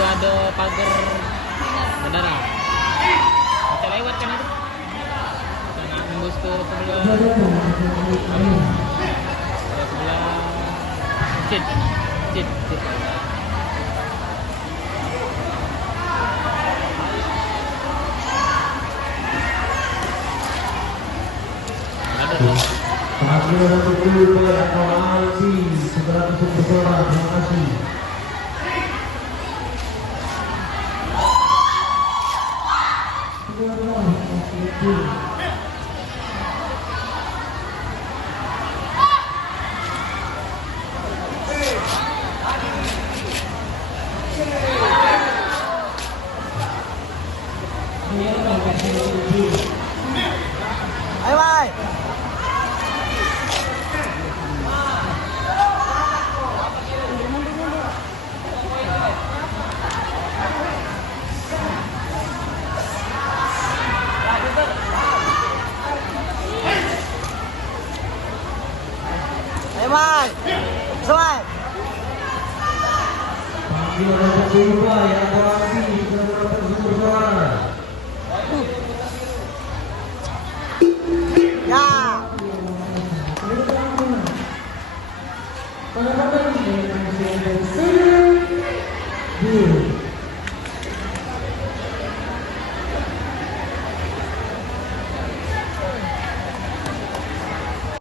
ada pagar bandara. Bisa lewat kan itu? Sangat nembus ke sebelah Cid. Ada tuh. Terima kasih. Ayo, Mai. Ayo, Mai. Semai. Ya. Dua.